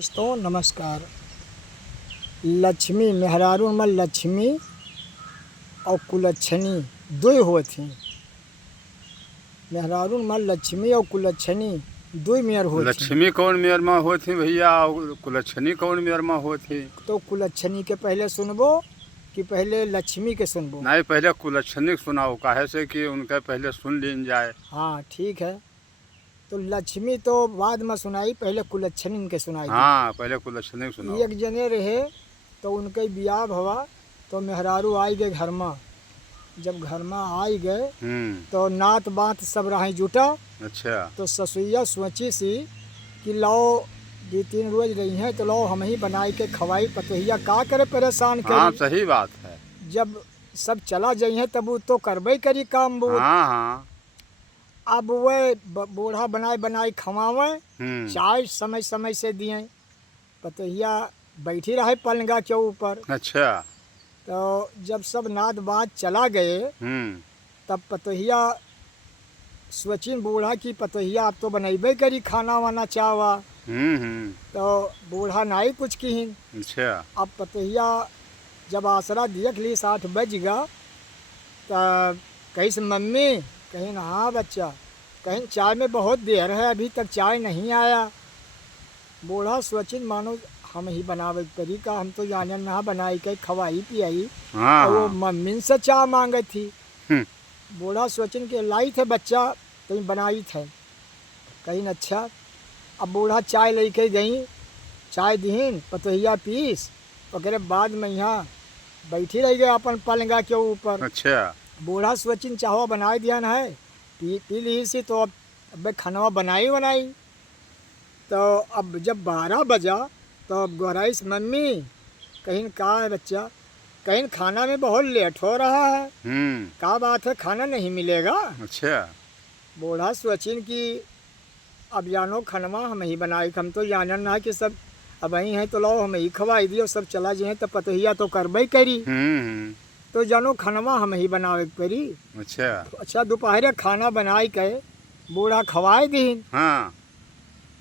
दोस्तों नमस्कार। लक्ष्मी मेहरारू में लक्ष्मी और कुलच्छनी दो हुए थी। मेहरारू में लक्ष्मी और कुलच्छनी दो मेयर हुए थी। लक्ष्मी कौन मेयर में हो थी भैया और कुलच्छनी कौन मेयर में हो थी? तो कुलच्छनी के पहले सुनबो कि पहले लक्ष्मी के सुनबो? नहीं, पहले कुलच्छनी सुनाओ, काहे से कि उनके पहले सुन लीन जाए। हाँ ठीक है। तो लक्ष्मी तो बाद में सुनाई, पहले कुलच्छनी के सुनाई। हाँ, पहले कुलच्छनी सुनाओ। एक जने रहे तो उनके बियाह भवा तो मेहरारू आई गए घर में। जब घर में आई गए तो नात बात सब रहे जुटा। अच्छा। तो ससुइया सोची सी कि लाओ 2-3 रोज रही हैं तो लाओ हम ही बनाई के खवाई पतोहिया का करे परेशान करी। हाँ, सही बात है। जब सब चला जाई हैं तब वो तो करबे करी काम वो। हाँ हाँ। अब वह बूढ़ा बनाए बनाई खवावे, चाय समय समय से दिए। पतोहिया बैठी रहे पलंगा के ऊपर। अच्छा। तो जब सब नाद बात चला गए तब पतोहिया सोचिन बूढ़ा की पतोहिया अब तो बनेबे करी खाना वाना चावा। तो बूढ़ा नहीं कुछ किहिन। अच्छा। अब पतोहिया जब आसरा देख ली 8 बज गया तब कहीं से मम्मी, कहीं हाँ बच्चा, कहीं चाय में बहुत देर है अभी तक चाय नहीं आया। बूढ़ा सोचिन मानो हम ही बनावे करी का, हम तो जाने ना बनाई के खवाई पियाई। हाँ, और वो मम्मी से चाय मांगे थी। बूढ़ा सोचिन के लाई थे बच्चा कहीं बनाई थे कहीं। अच्छा। अब बूढ़ा चाय लेके गई, चाय दीन पतोहिया पीस ओकरे बाद में यहाँ बैठी रह गए अपन पलंगा के ऊपर। अच्छा। बूढ़ा सोचिन चाहो बनाए दिया है पी ली सी तो अब खाना बनाई। तो अब जब 12 बजा तो अब गोराइस मम्मी, कहीं का है बच्चा, कहीं खाना में बहुत लेट हो रहा है। क्या बात है खाना नहीं मिलेगा? अच्छा। बूढ़ा सोचिन कि अब जानो खनवा हम ही बनाई, हम तो जानन ना कि सब अब ही हैं तो लो हम ही खवाई दियो, सब चला जाए तो पतोहिया तो करबे करी। तो जानो खनवा हम ही बनावे परी। अच्छा दोपहर खाना बनाई के बूढ़ा खवाए दीन। हाँ।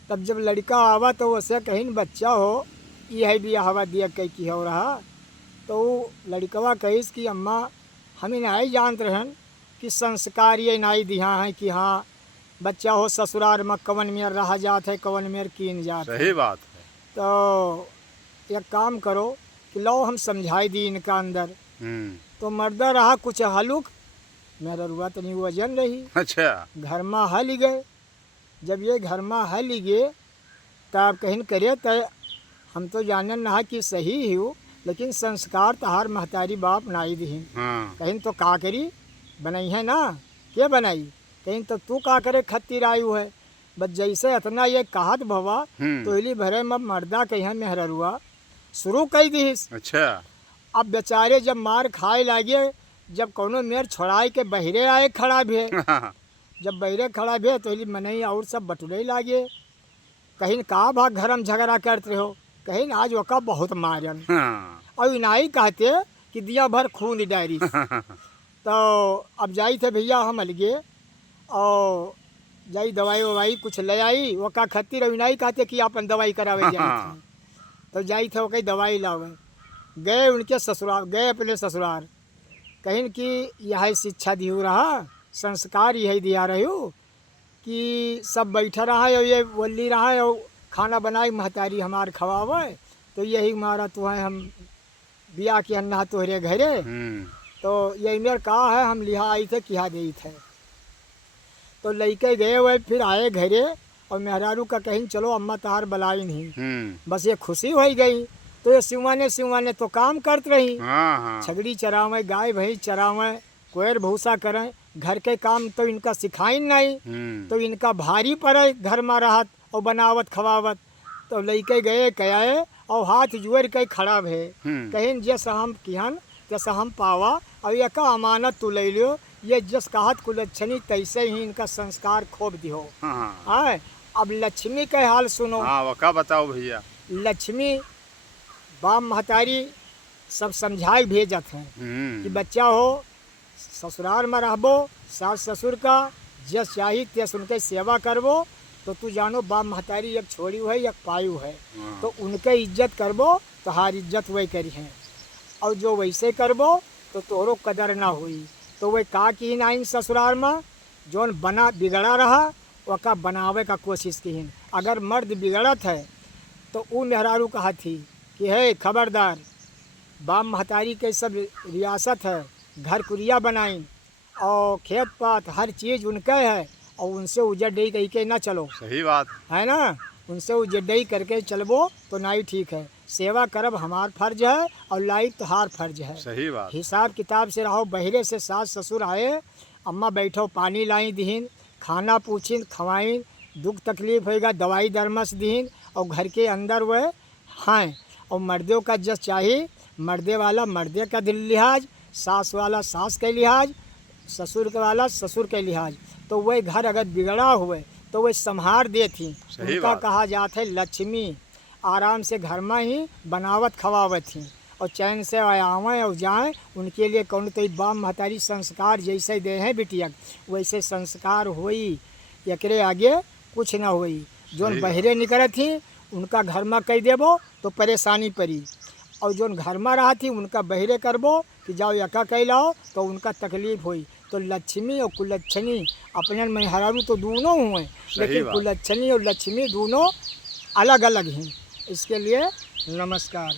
तब जब लड़का आवा तो उसे कहीं बच्चा हो ये भी हवा दिया कहीं की हो रहा। तो लड़कवा कहीस कि अम्मा हम ही नहीं जानते रहन कि संस्कार ये नहीं दिया है कि हाँ बच्चा हो ससुराल में कवन में रहा जात है कवन में कीन जात है। सही बात है। तो एक काम करो कि लो हम समझाई दी इनका अंदर। तो मर्दा रहा कुछ हलुक, मेरा रुआ तो नहीं वजन रही। अच्छा। घर में हल गए। जब ये घर में हल गए तब कहीं करे तो हम तो जानन ना कि सही ही हो, लेकिन संस्कार तहार महतारी बाप नाई दी। कहीं तो का करी बनाई है ना, क्या बनाई कहीं तो तू का करे खत्ती आयु है। बस जैसे इतना ये कहत भवा तो इली भरे में मर्दा कहीं मेहरुआ शुरू कर दी। अच्छा। अब बेचारे जब मार खाए लागे, जब कोनो मेर छोड़ाई के बहरे आए खड़ा भी जब बहरे खड़ा भी तो इली मनई और सब बटुरे लागे। कहीं का भाग घरम झगड़ा करते हो, कहीं आज वका बहुत मारन। और इनाई कहते कि दिया भर खून डायरी। तो अब जाई थे भैया हम अलगे और जाई दवाई ववाई कुछ ले आई वका खत्ती रही नहीं कहते कि अपन दवाई करावे जाई थे। तो जाई थे वो कहीं दवाई लावे गए उनके ससुराल, गए अपने ससुराल। कहीं कि यह शिक्षा दी रहा, संस्कार यही दिया रही हो कि सब बैठा रहा है और ये बोली रहा है और खाना बनाई महतारी हमार खवावे। तो यही मारा तो है हम बिया के अन्ना तोहरे घरे। तो यही मेर कहा है हम लिहा आई थे किहा दे थे। तो लड़के गए हुए फिर आए घरे और मेहरारू का कहीं चलो अम्मा तहार बलाई नहीं। बस ये खुशी हो गई। तो ये सिवाने तो काम करते रही। छगड़ी चरावे, गाय भैंस चरावे, कोयर भूसा करें, घर के काम तो इनका सिखाई नहीं। तो इनका भारी पड़े घर में रहत और बनावत खवावत। तो लड़के गए कहे और हाथ जोड़ के खड़ा भे कहीं जैसा हम किहन जैसा हम पावा और ये का अमानत तू ले लियो। ये जस कहत कुलच्छनी तैसे ही इनका संस्कार खोप दियो। अब लक्ष्मी के हाल सुनो। का बताओ भैया। लक्ष्मी बाप महतारी सब समझाई भेजत हैं कि बच्चा हो ससुराल में रहबो, सास ससुर का जस चाही तेस उनके सेवा करबो तो तू जानो बाप महतारी एक छोड़ी है एक पायु है, हाँ। तो उनके इज्जत करबो तो हर इज्जत वही करी है, और जो वैसे करबो तो तोरो कदर ना हुई। तो वही का की नाइन ससुराल में जोन बना बिगड़ा रहा वका बनावे का कोशिश की। अगर मर्द बिगड़त है तो वो मेहरारू कहा थी कि है खबरदार, बाप महतारी के सब रियासत है, घर कुरिया बनाई और खेत पात हर चीज़ उनके है, और उनसे उजड़ कही के ना चलो। सही बात है ना, उनसे उजड़ करके चलबो तो नहीं ठीक है। सेवा करब हमार फर्ज है और लाइफ तोहार फर्ज है। सही बात। हिसाब किताब से रहो। बहरे से सास ससुर आए, अम्मा बैठो पानी लाई दीन, खाना पूछिन खवाइन, दुख तकलीफ होएगा दवाई दरमस दीन, और घर के अंदर वह हैं। और मर्दों का जस चाहिए, मर्दे वाला मर्दे का दिल लिहाज, सास वाला सास के लिहाज, ससुर के वाला ससुर के लिहाज। तो वह घर अगर बिगड़ा हुए तो वह संहार दे थी। उनका कहा जाता है लक्ष्मी आराम से घर में ही बनावत खवावत थी, और चैन से आवें और जाएं। उनके लिए कौन तो बाप महतारी संस्कार जैसे दे हैं बिटिया वैसे संस्कार होई, एकरे आगे कुछ ना होई। जोन बहरे निकलत थी उनका घर में कह देबो तो परेशानी पड़ी, और जोन घर में रहा थी उनका बहरे करबो कि जाओ यका कह लाओ तो उनका तकलीफ हुई। तो लक्ष्मी और कुलच्छनी अपने मेहरारू तो दोनों हुए, लेकिन कुलच्छनी और लक्ष्मी दोनों अलग अलग हैं। इसके लिए नमस्कार।